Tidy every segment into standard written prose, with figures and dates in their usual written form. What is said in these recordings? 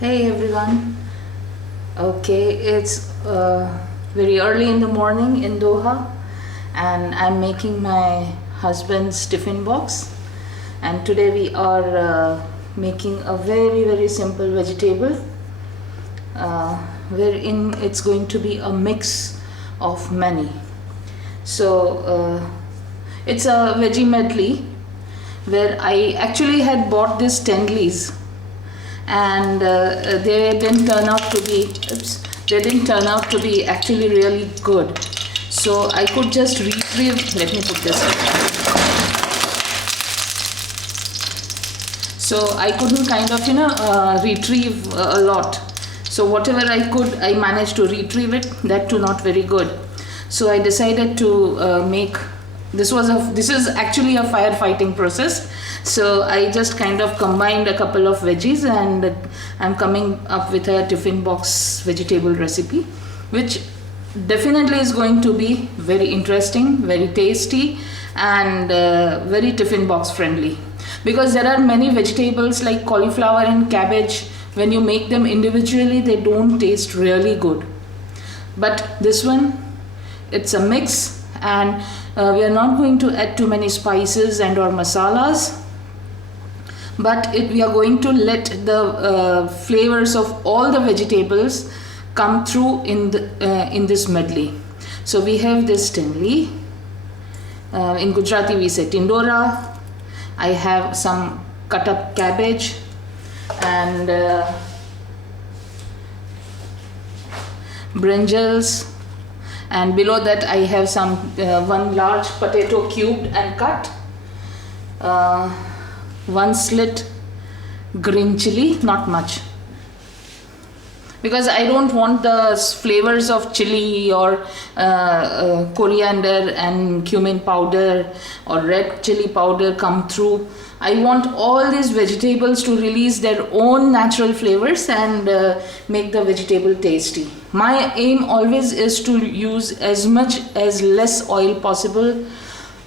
Hey everyone. Okay, it's very early in the morning in Doha, and I'm making my husband's tiffin box. And today we are making a very simple vegetable, uh, wherein it's going to be a mix of many. So it's a veggie medley where I actually had bought this tenlies, and they didn't turn out to be they didn't turn out to be actually really good. So I could just retrieve, let me put this so I couldn't kind of retrieve a lot. So whatever I could, I managed to retrieve it, that too not very good. So I decided to make this is actually a firefighting process. So I just kind of combined a couple of veggies, and I'm coming up with a tiffin box vegetable recipe, which definitely is going to be very interesting, very tasty, and very tiffin box friendly, because there are many vegetables like cauliflower and cabbage. When you make them individually, they don't taste really good, but this one, it's a mix, and we are not going to add too many spices and or masalas, but we are going to let the flavors of all the vegetables come through in this medley. So we have this tenli, in Gujarati we say tindora. I have some cut up cabbage, and brinjals, and below that I have some one large potato cubed and cut, one slit green chili, not much, because I don't want the flavors of chili or coriander and cumin powder or red chili powder come through. I want all these vegetables to release their own natural flavors and make the vegetable tasty. My aim always is to use as much as less oil possible,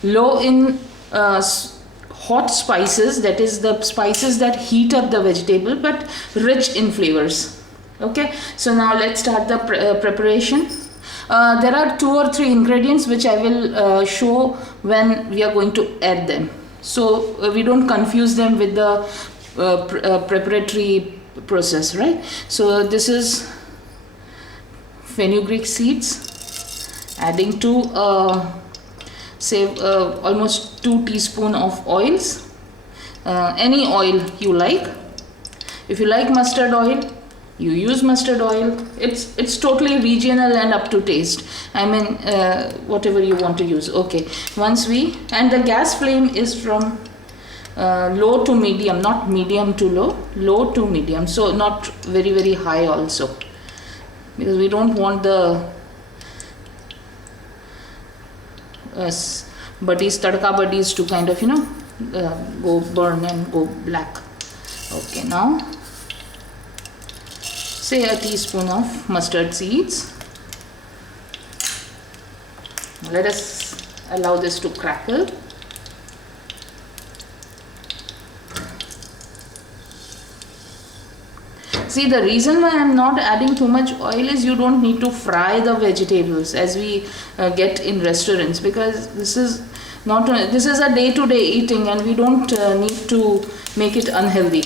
low in hot spices, that is the spices that heat up the vegetable, but rich in flavors. Okay, so now let's start the preparation. There are 2 or 3 ingredients which I will show when we are going to add them, so we don't confuse them with the preparatory process, right? So this is fenugreek seeds, adding to say almost 2 teaspoon of oils, any oil you like. If you like mustard oil, you use mustard oil. It's totally regional and up to taste. I mean, whatever you want to use. Okay, and the gas flame is from low to medium, not medium to low, low to medium, so not very high also, because we don't want the tadka buddies to kind of go burn and go black. Okay, now say a teaspoon of mustard seeds. Let us allow this to crackle. See, the reason why I'm not adding too much oil is you don't need to fry the vegetables as we get in restaurants, because this is not this is a day-to-day eating, and we don't need to make it unhealthy.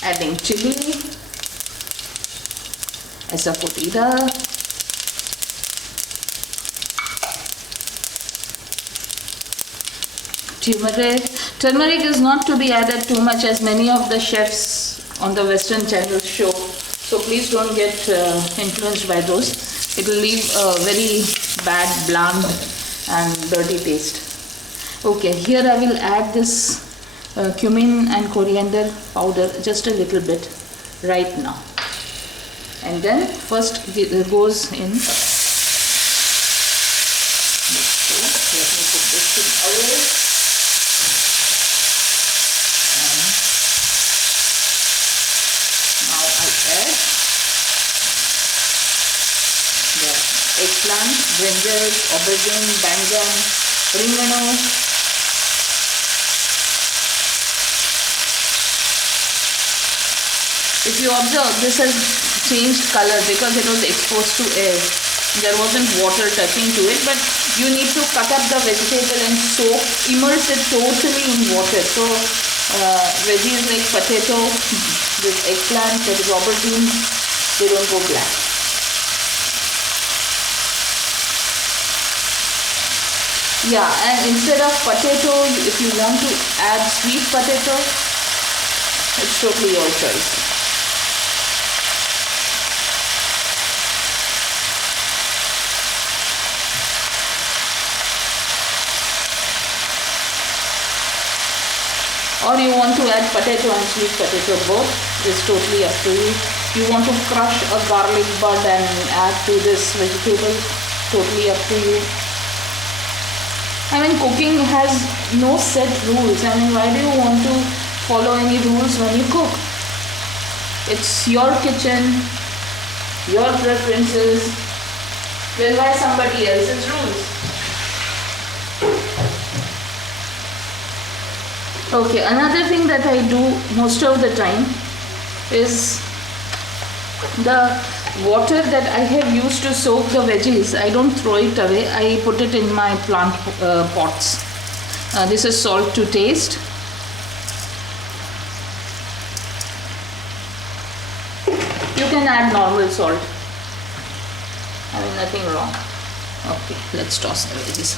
Adding chili, asafoetida, turmeric. Turmeric is not to be added too much, as many of the chefs on the Western channels show, so please don't get influenced by those. It will leave a very bad, bland and dirty taste. Okay, here I will add this cumin and coriander powder, just a little bit right now, and then first it goes in. Let me put this thing away. And now I add the eggplant, brinjal, aubergine, bangan, ringano, If you observe, this has changed color because it was exposed to air. There wasn't water touching to it, but you need to cut up the vegetable and soak, immerse it totally in water. So veggies like potato, with eggplant, with aubergine, they don't go black. Yeah, and instead of potato, if you want to add sweet potato, it's totally your choice. Or you want to add potato and sweet potato, both is totally up to you. You want to crush a garlic bud and add to this vegetable, totally up to you. I mean, cooking has no set rules. I mean, why do you want to follow any rules when you cook? It's your kitchen, your preferences. Then why somebody else's rules? Okay, another thing that I do most of the time is the water that I have used to soak the veggies, I don't throw it away, I put it in my plant pots. This is salt to taste. You can add normal salt. I mean, nothing wrong. Okay, let's toss the veggies.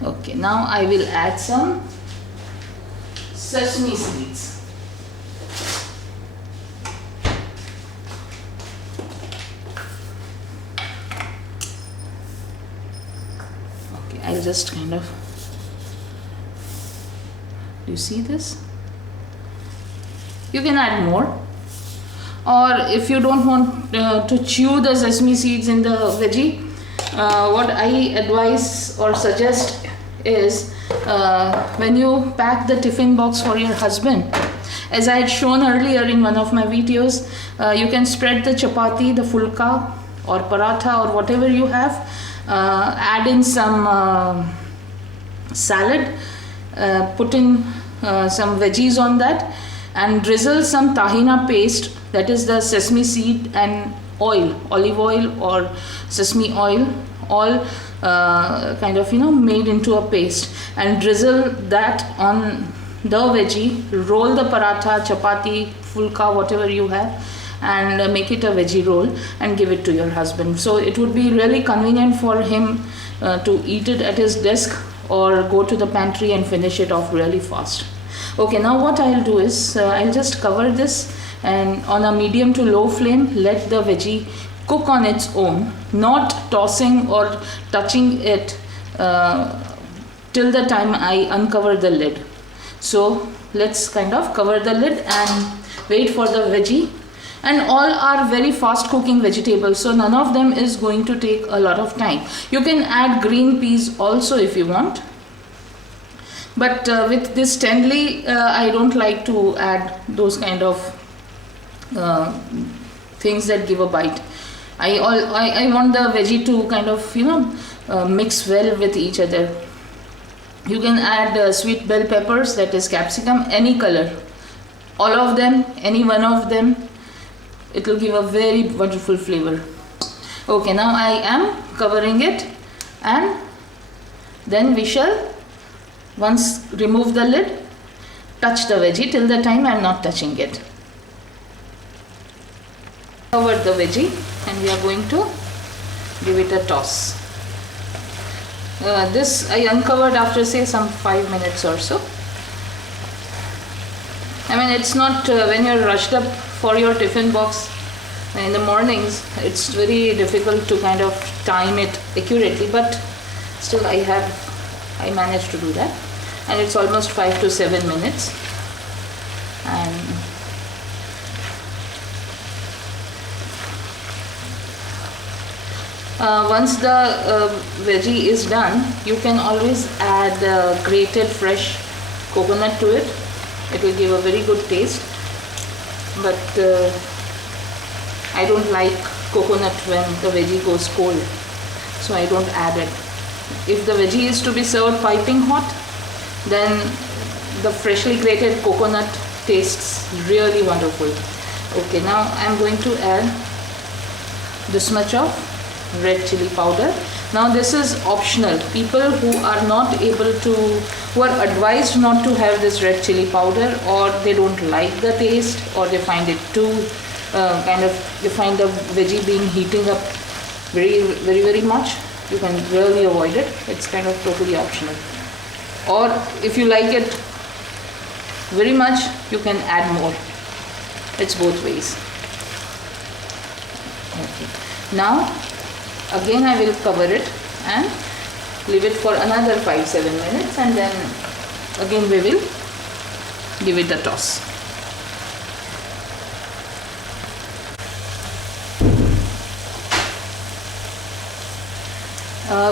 Okay, now I will add some sesame seeds. Okay, I'll just kind of, do you see this? You can add more, or if you don't want to chew the sesame seeds in the veggie, what I advise or suggest is when you pack the tiffin box for your husband, as I had shown earlier in one of my videos, you can spread the chapati, the fulka or paratha or whatever you have, add in some salad, put in some veggies on that, and drizzle some tahina paste, that is the sesame seed and oil, olive oil or sesame oil, all kind of made into a paste, and drizzle that on the veggie, roll the paratha, chapati, fulka, whatever you have, and make it a veggie roll and give it to your husband. So it would be really convenient for him to eat it at his desk or go to the pantry and finish it off really fast. Okay, now what I'll do is I'll just cover this and on a medium to low flame let the veggie cook on its own, not tossing or touching it till the time I uncover the lid. So let's kind of cover the lid and wait for the veggie. And all are very fast cooking vegetables, so none of them is going to take a lot of time. You can add green peas also if you want, but with this tenderly I don't like to add those kind of things that give a bite. I want the veggie to kind of mix well with each other. You can add sweet bell peppers, that is capsicum, any color, all of them, any one of them, it will give a very wonderful flavor. Okay, now I am covering it, and then we shall, once remove the lid, touch the veggie. Till the time I am not touching it. Cover the veggie and we are going to give it a toss. This I uncovered after say some 5 minutes or so. I mean, it's not when you're rushed up for your tiffin box in the mornings, it's very difficult to kind of time it accurately, but still I managed to do that, and it's almost 5 to 7 minutes. And once the veggie is done, you can always add grated fresh coconut to it. It will give a very good taste, but I don't like coconut when the veggie goes cold, so I don't add it. If the veggie is to be served piping hot, then the freshly grated coconut tastes really wonderful. Okay, now I'm going to add this much of red chili powder. Now this is optional. People who are not able to, who are advised not to have this red chili powder, or they don't like the taste, or they find it too they find the veggie being heating up very much, you can really avoid it. It's kind of totally optional. Or if you like it very much, you can add more. It's both ways. Okay. Now again I will cover it and leave it for another 5-7 minutes, and then again we will give it a toss.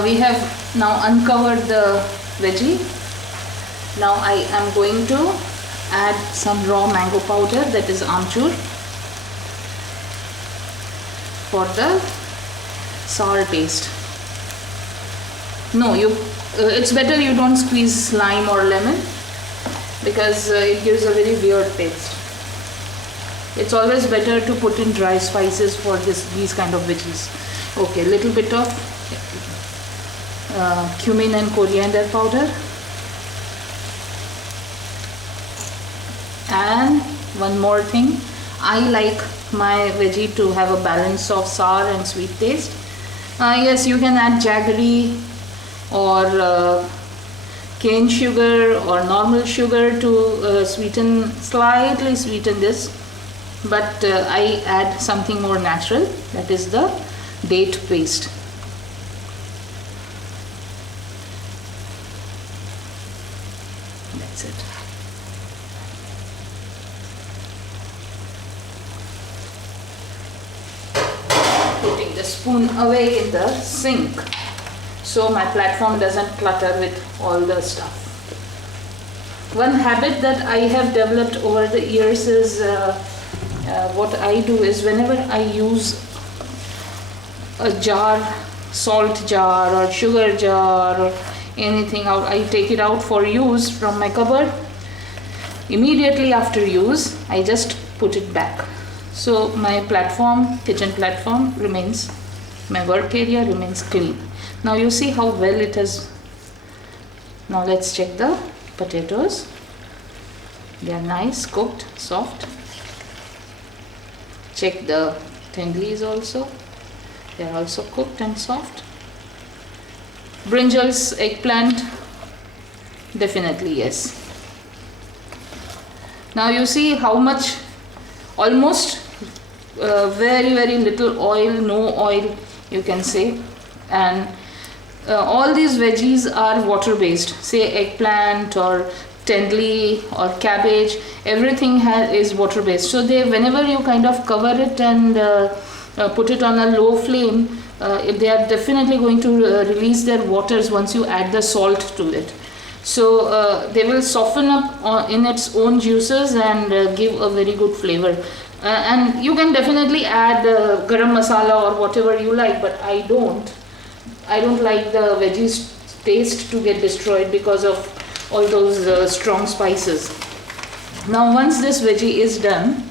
We have now uncovered the veggie. Now I am going to add some raw mango powder, that is amchur, for the sour taste. No, it's better you don't squeeze lime or lemon, because it gives a very weird taste. It's always better to put in dry spices for these kind of veggies. Okay, little bit of cumin and coriander powder, and one more thing, I like my veggie to have a balance of sour and sweet taste. Yes, you can add jaggery or cane sugar or normal sugar to slightly sweeten this, but I add something more natural, that is the date paste. That's it. Putting the spoon away in the sink so my platform doesn't clutter with all the stuff. One habit that I have developed over the years is what I do is, whenever I use a jar, salt jar or sugar jar or anything out, I take it out for use from my cupboard. Immediately after use, I just put it back. So my platform, kitchen platform remains, my work area remains clean. Now you see how well it has. Now let's check the potatoes. They are nice, cooked, soft. Check the tendlis also. They are also cooked and soft. Brinjals, eggplant, definitely yes. Now you see how much, almost very little oil, no oil you can say, and all these veggies are water based. Say eggplant or tendli or cabbage, everything is water based. So whenever you kind of cover it and put it on a low flame, they are definitely going to release their waters once you add the salt to it. So they will soften up in its own juices and give a very good flavor. And you can definitely add garam masala or whatever you like, but I don't like the veggies taste to get destroyed because of all those strong spices. Now once this veggie is done,